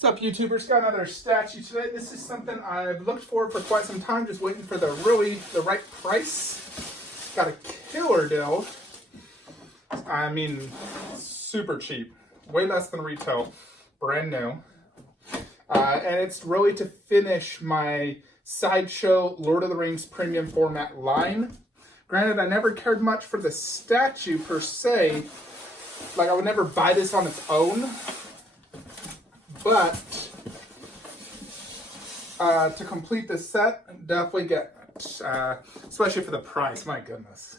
What's up, YouTubers? Got another statue today. This is something I've looked for quite some time, just waiting for the right price. Got a killer deal. I mean, super cheap. Way less than retail. Brand new. And it's really to finish my Sideshow Lord of the Rings premium format line. Granted, I never cared much for the statue per se. Like, I would never buy this on its own. But to complete this set, definitely get it, especially for the price, my goodness.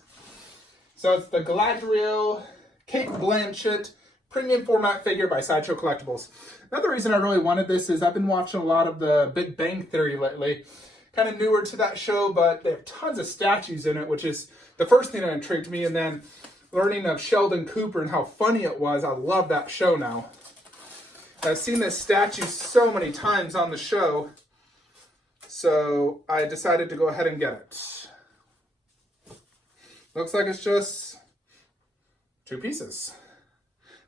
So it's the Galadriel Cate Blanchett premium format figure by Sideshow Collectibles. Another reason I really wanted this is I've been watching a lot of the Big Bang Theory lately. Kind of newer to that show, but they have tons of statues in it, which is the first thing that intrigued me. And then learning of Sheldon Cooper and how funny it was, I love that show now. I've seen this statue so many times on the show, so I decided to go ahead and get it. Looks like it's just two pieces.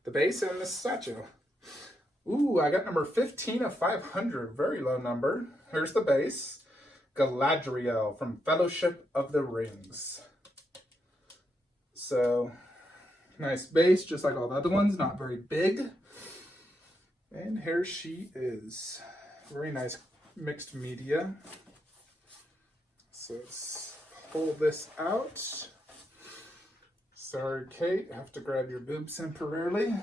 The base and the statue. Ooh, I got number 15 of 500, very low number. Here's the base. Galadriel from Fellowship of the Rings. So, nice base, just like all the other ones, not very big. And here she is. Very nice mixed media. So let's pull this out. Sorry, Kate, I have to grab your boobs temporarily.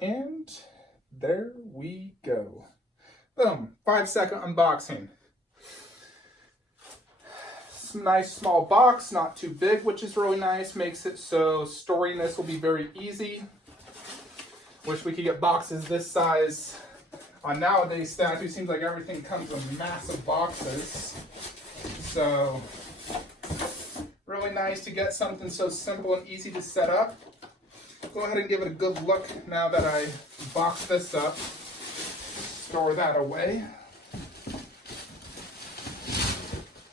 And there we go. Boom, 5-second unboxing. Nice small box, not too big, which is really nice. Makes it so storing this will be very easy. Wish we could get boxes this size on nowadays statues. Seems like everything comes in massive boxes. So really nice to get something so simple and easy to set up. Go ahead and give it a good look now that I boxed this up. Store that away.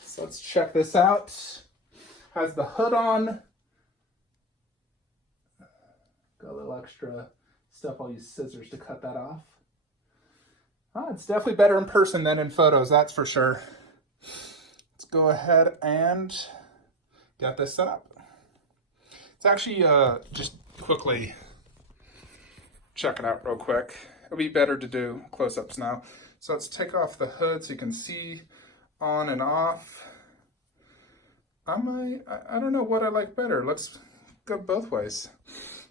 So let's check this out. Has the hood on. Got a little extra stuff. I'll use scissors to cut that off. It's definitely better in person than in photos, that's for sure. Let's go ahead and get this set up. It's actually, just quickly check it out real quick. It'll be better to do close-ups now. So let's take off the hood so you can see on and off. I don't know what I like better. Let's go both ways.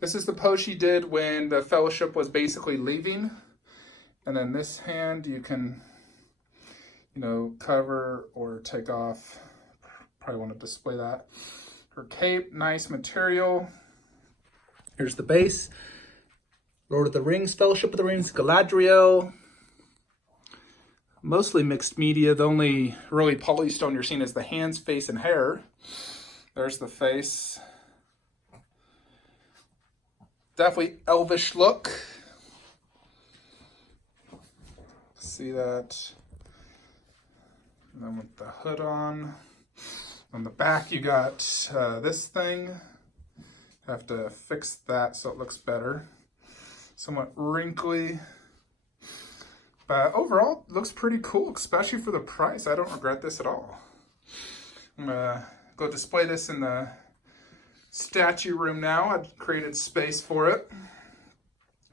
This is the pose she did when the Fellowship was basically leaving. And then this hand you can, cover or take off. Probably want to display that. Her cape, nice material. Here's the base. Lord of the Rings, Fellowship of the Rings, Galadriel. Mostly mixed media. The only really polystone you're seeing is the hands, face, and hair. There's the face. Definitely elvish look. See that? And then with the hood on. On the back you got this thing. Have to fix that so it looks better. Somewhat wrinkly. But overall, it looks pretty cool, especially for the price. I don't regret this at all. I'm gonna go display this in the statue room now. I've created space for it.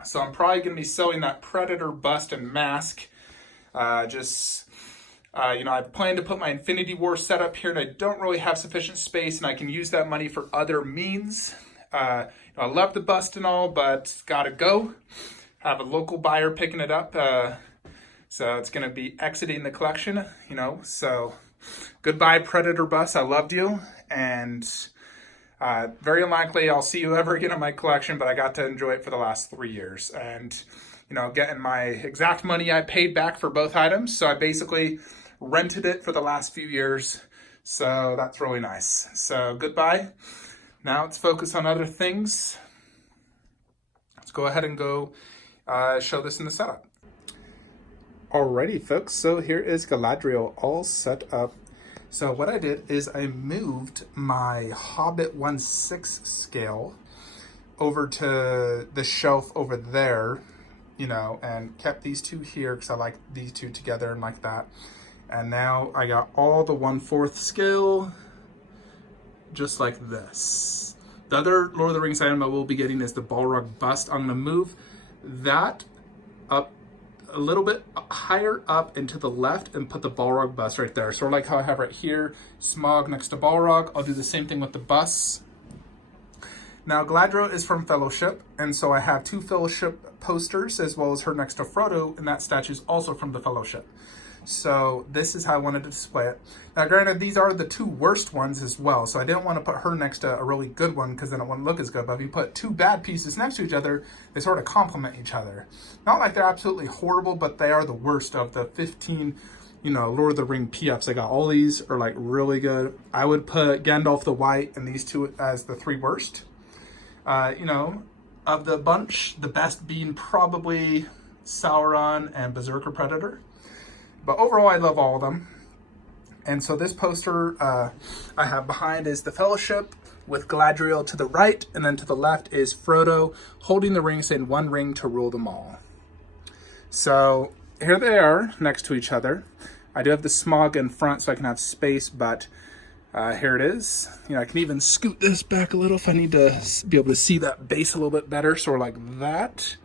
So I'm probably gonna be selling that Predator bust and mask. I plan to put my Infinity War setup here, and I don't really have sufficient space, and I can use that money for other means. I love the bust and all, but it's gotta go. Have a local buyer picking it up. So it's going to be exiting the collection, so goodbye Predator bust. I loved you, and very unlikely I'll see you ever again in my collection, but I got to enjoy it for the last 3 years, and getting my exact money I paid back for both items. So I basically rented it for the last few years, so that's really nice. So goodbye. Now let's focus on other things. Let's go ahead and go show this in the setup. Alrighty folks, so here is Galadriel all set up. So what I did is I moved my Hobbit 1/6 scale over to the shelf over there, you know, and kept these two here because I like these two together and like that. And now I got all the 1/4 scale just like this. The other Lord of the Rings item I will be getting is the Balrog bust. I'm gonna move that up a little bit higher up and to the left and put the Balrog bust right there. Sort of like how I have right here, Smaug next to Balrog. I'll do the same thing with the busts. Now Galadriel is from Fellowship, and so I have 2 Fellowship posters as well as her next to Frodo, and that statue is also from the Fellowship. So this is how I wanted to display it. Now granted, these are the 2 worst ones as well, so I didn't want to put her next to a really good one because then it wouldn't look as good. But if you put 2 bad pieces next to each other, they sort of complement each other. Not like they're absolutely horrible, but they are the worst of the 15, you know, Lord of the Ring PFs. I got all these are like really good. I would put Gandalf the White and these 2 as the 3 worst. You know, of the bunch, the best being probably Sauron and Berserker Predator. But overall, I love all of them. And so this poster I have behind is the Fellowship with Galadriel to the right, and then to the left is Frodo holding the ring, saying 1 ring to rule them all. So here they are next to each other. I do have the Smaug in front so I can have space, but here it is. You know, I can even scoot this back a little if I need to be able to see that base a little bit better, sort of like that.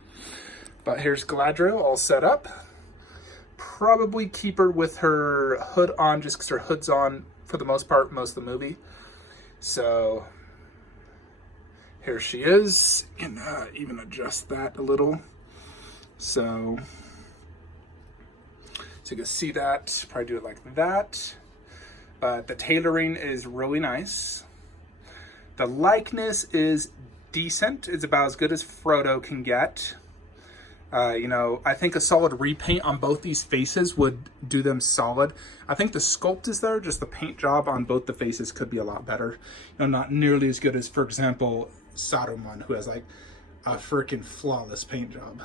But here's Galadriel all set up. Probably keep her with her hood on just because her hood's on for the most part, most of the movie. So here she is. You can even adjust that a little. So you can see that. Probably do it like that. But the tailoring is really nice. The likeness is decent. It's about as good as Frodo can get. You know, I think a solid repaint on both these faces would do them solid. I think the sculpt is there, just the paint job on both the faces could be a lot better. You know, not nearly as good as, for example, Saruman, who has like a freaking flawless paint job.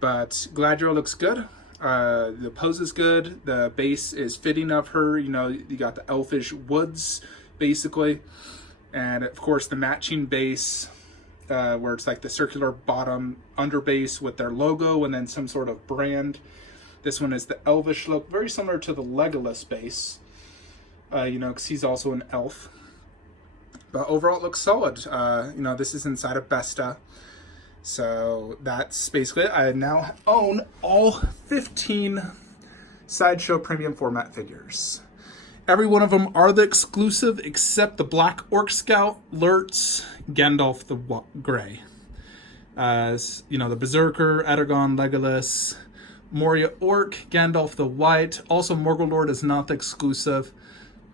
But Galadriel looks good. The pose is good. The base is fitting of her. You know, you got the elfish woods, basically. And of course, the matching base. Where it's like the circular bottom under base with their logo and then some sort of brand. This one is the elvish look, very similar to the Legolas base, you know, because he's also an elf. But overall, it looks solid. You know, this is inside of Besta. So that's basically it. I now own all 15 Sideshow premium format figures. Every one of them are the exclusive except the Black Orc Scout, Lurtz, Gandalf the Grey. You know, the Berserker, Eragon, Legolas, Moria Orc, Gandalf the White. Also, Morgul Lord is not the exclusive.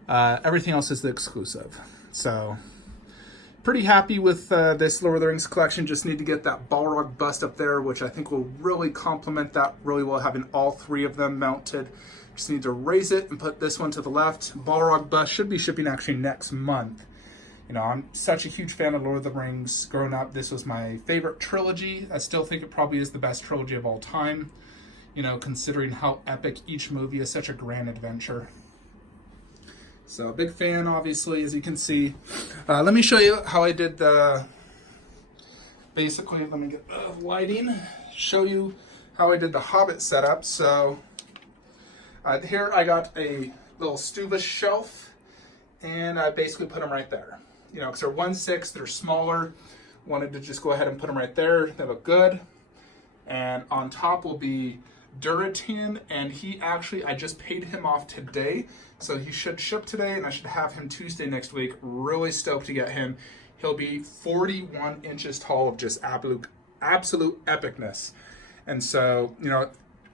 Everything else is the exclusive. So, pretty happy with this Lord of the Rings collection. Just need to get that Balrog bust up there, which I think will really complement that really well, having all 3 of them mounted. Just need to raise it and put this one to the left. Balrog bust should be shipping actually next month. You know, I'm such a huge fan of Lord of the Rings. Growing up, this was my favorite trilogy. I still think it probably is the best trilogy of all time. You know, considering how epic each movie is, such a grand adventure. So, a big fan, obviously, as you can see. Let me show you how I did the... Basically, let me get the lighting. Show you how I did the Hobbit setup. So... here I got a little Stuva shelf, and I basically put them right there. You know, because they're 1/6, they're smaller. Wanted to just go ahead and put them right there. They look good. And on top will be Duratan, and he actually, I just paid him off today, so he should ship today, and I should have him Tuesday next week. Really stoked to get him. He'll be 41 inches tall of just absolute epicness. And so, you know,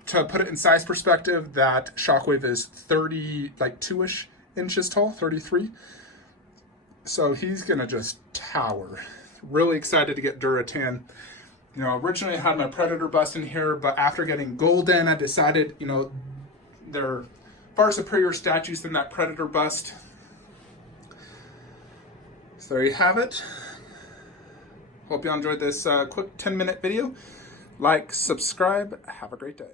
to put it in size perspective, that Shockwave is 32-ish inches tall, 33. So he's gonna just tower. Really excited to get Duratan. You know, originally I had my Predator bust in here, but after getting Golden, I decided, you know, they're far superior statues than that Predator bust. So there you have it. Hope you enjoyed this quick 10-minute video. Like, subscribe, have a great day.